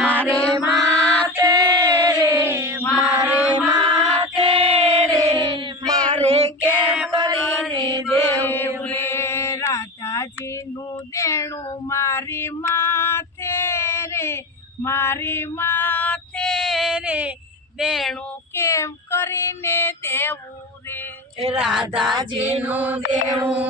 મારે માથે રે, મારે માથે રે, મારે કેમ કરીને દેવું રે રાધાજીનું દેણું મારી માથે રે, મારી માથે રે, દેણું કેમ કરીને દેવું રે? રાધાજીનું દેણું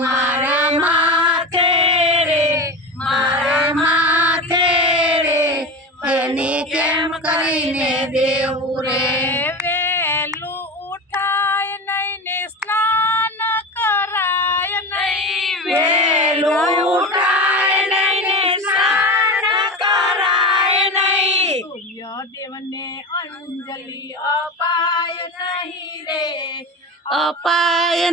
અપાય નહીં રે, અપાય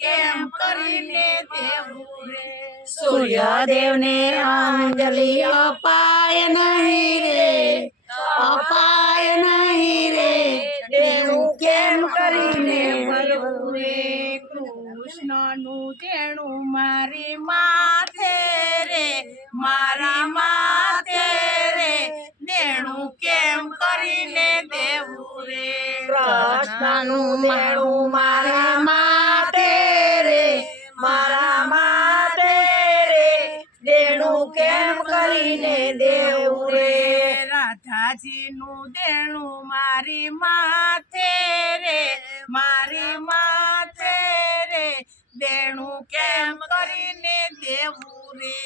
કેમ કરીને દેવું રે? સૂર્યદેવને અંજલિ અપાય નહીં રે, અપાય નહીં રે દેવું કેમ કરીને કૃષ્ણનું તેણું મારી માથે રે મારા માથે કૃષ્ણનું મેળું મારા માથે રે મારા માથે રે દેણું કેમ કરીને દેવું રે? રાધાજીનું દેણું મારી માથે રે મારી માથે રે દેણું કેમ કરીને દેવું રે?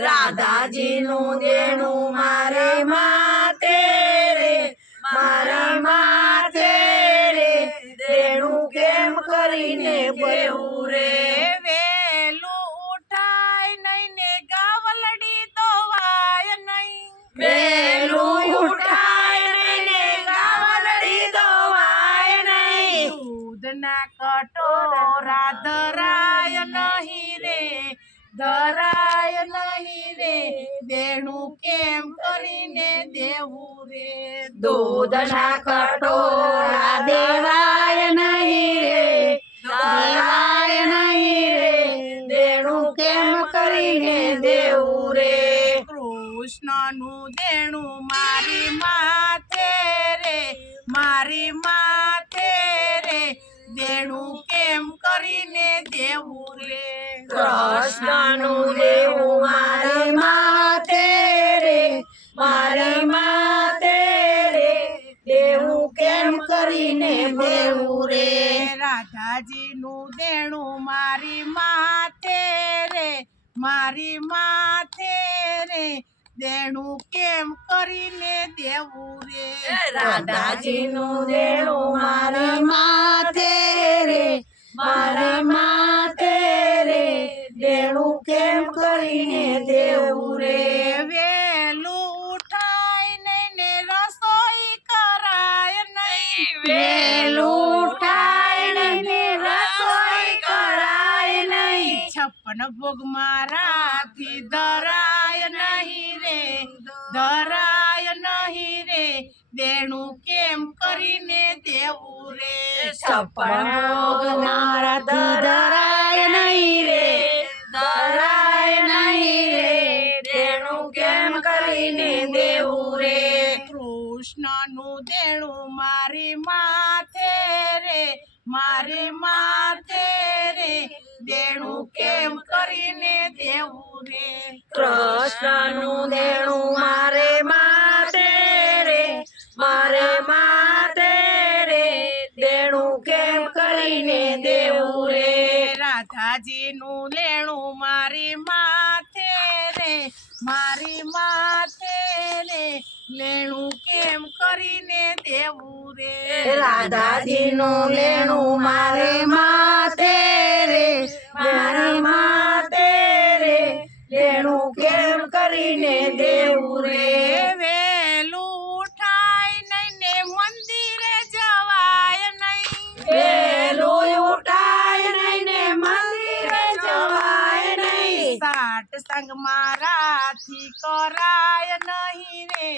રાધાજીનું દેણું મારે માથે મારા માથે રે દેણું કેમ કરીને રે? વેલું ઉઠાય નહીં ને ગાવલડી દોવાય નહીં. વેલું ઉઠાય નહીં ને ગાવલડી દોવાય નહીં. દૂધના કટોરા ધરાય નહીં રે ધરાય નહીં રે દેણું કેમ કરીને દેવું રે? દૂધના કટોરા દેવાય નહીં રે દેવાય નહીં રે દેણું કેમ કરીને દેવું રે? કૃષ્ણનું દેણું મારી માથે રે મારી માથે રે દેણું કેમ કરીને દેવું રે? કૃષ્ણનું રાધાજીનું દેણું મારી માથે રે મારી માથે રે. દેણું કેમ કરીને દેવું રે? રાધાજીનું દેણું મારે માથે રે મારે માથે રે. દેણું કેમ કરીને દેવું રે? વેલું ઉઠાય ને રસોઈ કરાય નહીં. વેલું નહીં છપ્પન ભોગ મારાથી ધરાય નહીં રે ધરાય નહીં રે. દેણું કેમ કરીને દેવું રે? સપણ ભોગ મારાથી ધરાય નહીં રે ધરાય નહીં રે. દેણું કેમ કરીને દેવું રે? કૃષ્ણનું દેણું મારી માથે રે મારી રે દેણું કેમ કરીને દેવું રે? કૃષ્ણનું દેણું મારે માથે રે મારે માથે રે દેણું કેમ કરીને દેવું રે? રાધાજીનું લેણું મારી માથે રે મારી માથે રે લેણું કેમ કરીને દેવું રે? રાધાજીનું લેણું મારે માથે સંગ મારાથી કરાય નહીં રે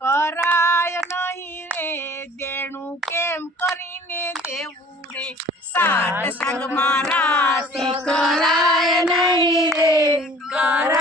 કરાય નહીં રે દેણું કેમ કરીને દેવું રે? સાત સંગ મારાથી કરાય નહીં રે કરાય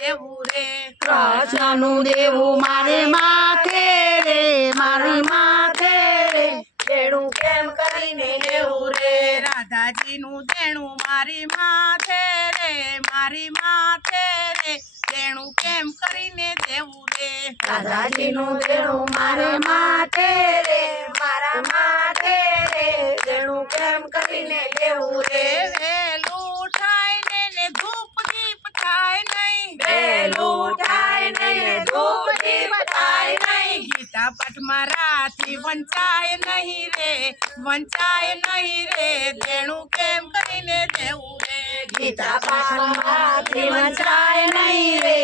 દેવું રે. કૃષ્ણનું દેવું મારે માથે રે મારી માથે રે. દેણું કેમ કરીને દેવું રે. રાધાજીનું દેણું મારી માથે રે મારી માથે રે. દેણું કેમ કરીને દેવું રે. રાધાજીનું દેણું મારે માથે રે મારા માથે રે. દેણું કેમ કરીને દેવું રે. વંચાય નહીં રે, વંચાય નહીં રે દેણું કેમ કરીને દેવું રે? ગીતા પાઠમાંથી વંચાય નહીં રે,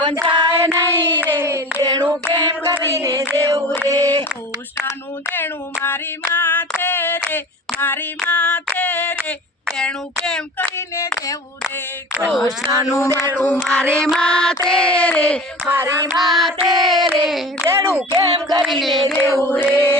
વંચાય નહીં રે દેણું કેમ કરીને દેવું રે? કૃષ્ણનું દેણું મારી માથે રે, મારી માથે રે દેણું કેમ કરીને દેવું રે? કૃષ્ણનું દેણું મારે માથે રે, મારી માથે રે દેણું કેમ કરીને દેવું રે?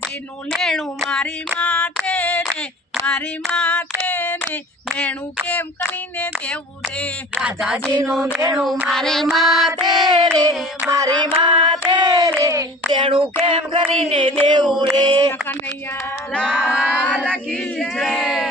બાજીનું લેણું મારી માતે ને મારી માતે ને. લેણું કેમ કરીને દેવું રે રાજાજીનું લેણું મારી માતે રે મારી માતે રે. લેણું કેમ કરીને દેવું રે કનૈયા લા કી જય.